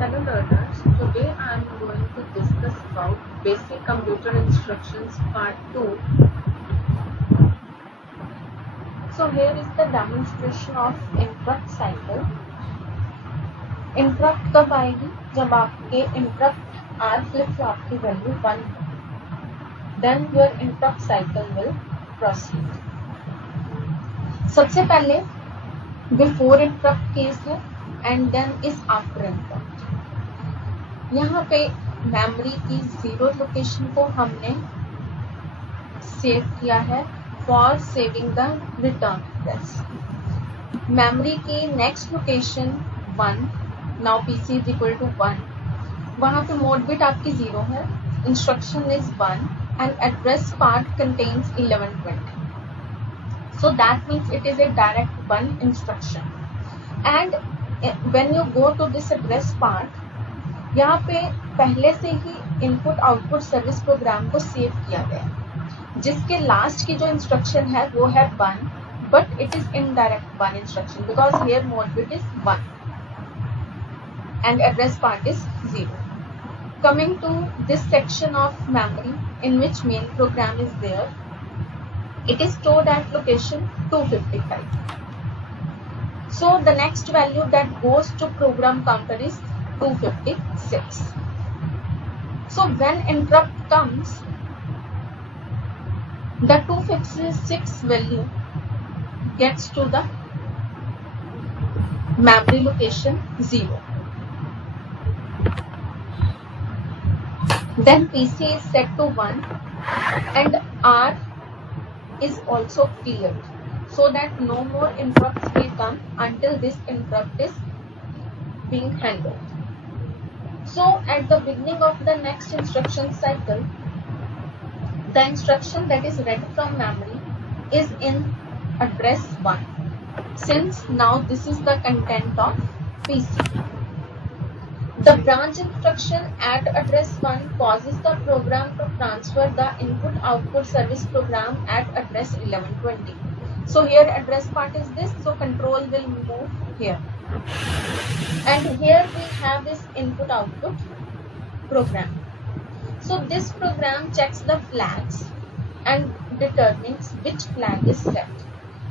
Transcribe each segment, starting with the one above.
Hello learners, today I am going to discuss about basic computer instructions part 2. So here is the demonstration of interrupt cycle. Interrupt कब आएगी? जब आपके interrupt R flip flop की value 1 है. Then your interrupt cycle will proceed. सबसे पहले before interrupt case है and then is after interrupt. यहाँ पे मेमोरी की 0 लोकेशन को हमने सेव किया है for saving the return address. Memory की next location 1, now PC is equal to 1, वहाँ पे मोड बिट आपकी 0 है, instruction is 1 and address part contains 1120. So that means it is a direct 1 instruction. And when you go to this address part, यहाँ पे पहले से ही input output service programme को save किया गया, जिसके लास्ट की जो इंस्ट्रक्शन है वो है 1, but it is indirect 1 instruction because here mode bit is 1 and address part is 0. Coming to this section of memory in which main program is there, it is stored at location 255. So the next value that goes to program counter is 256. So when interrupt comes, the 256 value gets to the memory location 0. Then PC is set to 1 and R is also cleared so that no more interrupts will come until this interrupt is being handled. So at the beginning of the next instruction cycle, the instruction that is read from memory is in address 1, since now this is the content of PC. The branch instruction at address 1 causes the program to transfer the input-output service program at address 1120. So here address part is this, so control will move here. And here we have this input-output program. So this program checks the flags and determines which flag is set,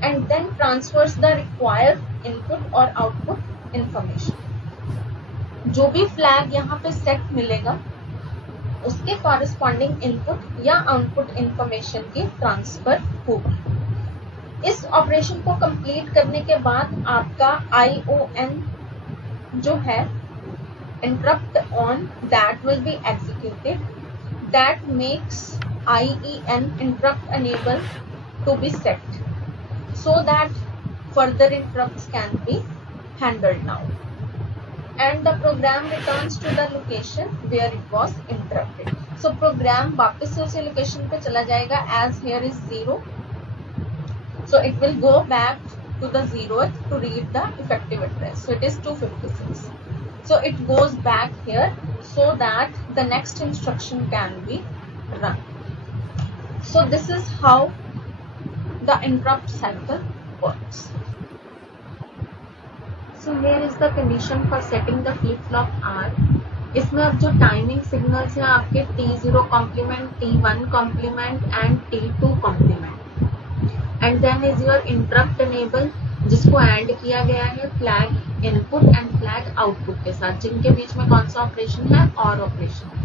and then transfers the required input or output information. जो भी flag यहाँ पे set मिलेगा उसके corresponding input या output information की transfer होगी. इस ऑपरेशन को कंप्लीट करने के बाद आपका ION जो है interrupt on that will be executed, that makes IEN interrupt enable to be set so that further interrupts can be handled now. And the program returns to the location where it was interrupted. So program वापस से उसी location पे चला जाएगा as here is 0. So it will go back to the 0th to read the effective address. So it is 256. So it goes back here so that the next instruction can be run. So this is how the interrupt cycle works. So here is the condition for setting the flip-flop R. इसमें अब जो timing signals हैं आपके T0 complement, T1 complement and T2 complement, and then is your interrupt enable जिसको add किया गया है flag input and flag output के साथ, जिनके बीच में कौन सा ऑपरेशन है, और ऑपरेशन.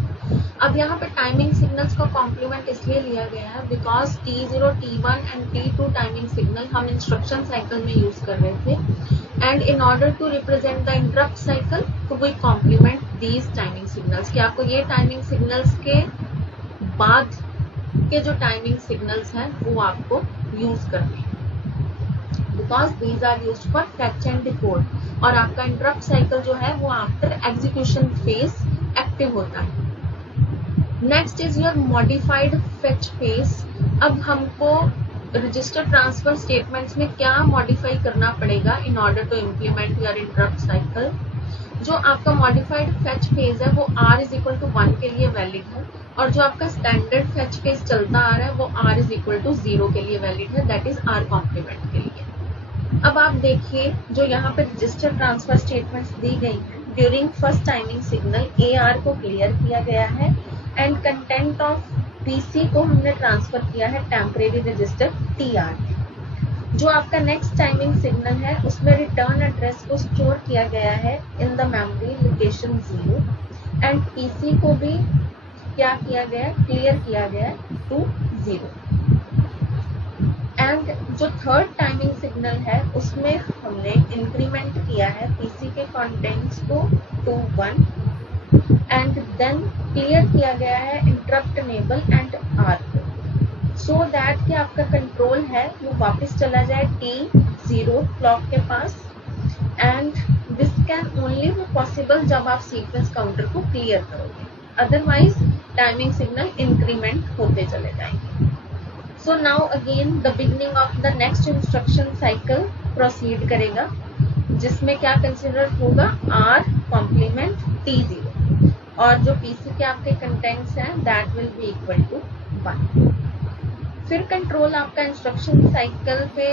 अब यहाँ पे टाइमिंग सिग्नल्स का कॉम्प्लीमेंट इसलिए लिया गया है because T0, T1 and T2 timing signal हम इंस्ट्रक्शन साइकिल में यूज कर रहे थे, and in order to represent the interrupt cycle, तो we complement these timing signals कि आपको ये timing signals के बाद के जो timing signals हैं वो आपको use करने हैं because these are used for fetch and decode, और आपका interrupt cycle जो है वो after execution phase active होता है. Next is your modified fetch phase. अब हमको रजिस्टर ट्रांसफर स्टेटमेंट्स में क्या मॉडिफाई करना पड़ेगा in order to implement your interrupt cycle. जो आपका मॉडिफाइड फेच फेज है वो R इज इक्वल टू 1 के लिए वैलिड है, और जो आपका स्टैंडर्ड फेच फेज चलता आ रहा है वो R इज इक्वल टू 0 के लिए वैलिड है, दैट इज R कॉम्प्लीमेंट के लिए. अब आप देखिए जो यहाँ पे रजिस्टर ट्रांसफर स्टेटमेंट्स दी गई हैं during first timing signal AR को क्लियर किया गया है एंड कंटेंट ऑफ PC को हमने ट्रांसफर किया है टेम्परेरी रजिस्टर TR में। जो आपका नेक्स्ट टाइमिंग सिग्नल है उसमें रिटर्न एड्रेस को स्टोर किया गया है in the memory location 0 and PC को भी क्या किया गया है, क्लियर किया गया है टू 0। एंड जो थर्ड टाइमिंग सिग्नल है उसमें हमने इंक्रीमेंट किया है PC के कंटेंट्स को टू 1 एंड देन क्लियर किया गया है इंटरप्ट इनेबल एंड R को, सो दैट कि आपका कंट्रोल है वो वापस चला जाए T0 क्लॉक के पास। And this can only be possible जब आप सीक्वेंस काउंटर को क्लियर करोगे, अदरवाइज टाइमिंग सिग्नल इंक्रीमेंट होते चले जाएंगे। So now again the beginning of the next instruction cycle proceed करेगा, जिसमें क्या कंसिडर होगा R कॉम्प्लीमेंट T0 और जो PC के आपके कंटेंट्स हैं that will be equal to 1। फिर कंट्रोल आपका इंस्ट्रक्शन साइकिल पे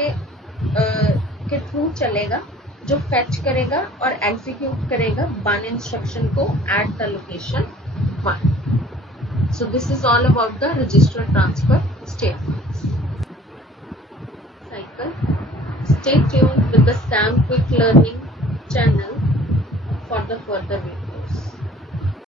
के थ्रू चलेगा, जो फेच करेगा और एग्जीक्यूट करेगा 1 इंस्ट्रक्शन को at the location 1। So this is all about the register transfer statements cycle. Stay tuned with the SAM Quick Learning channel for the further video.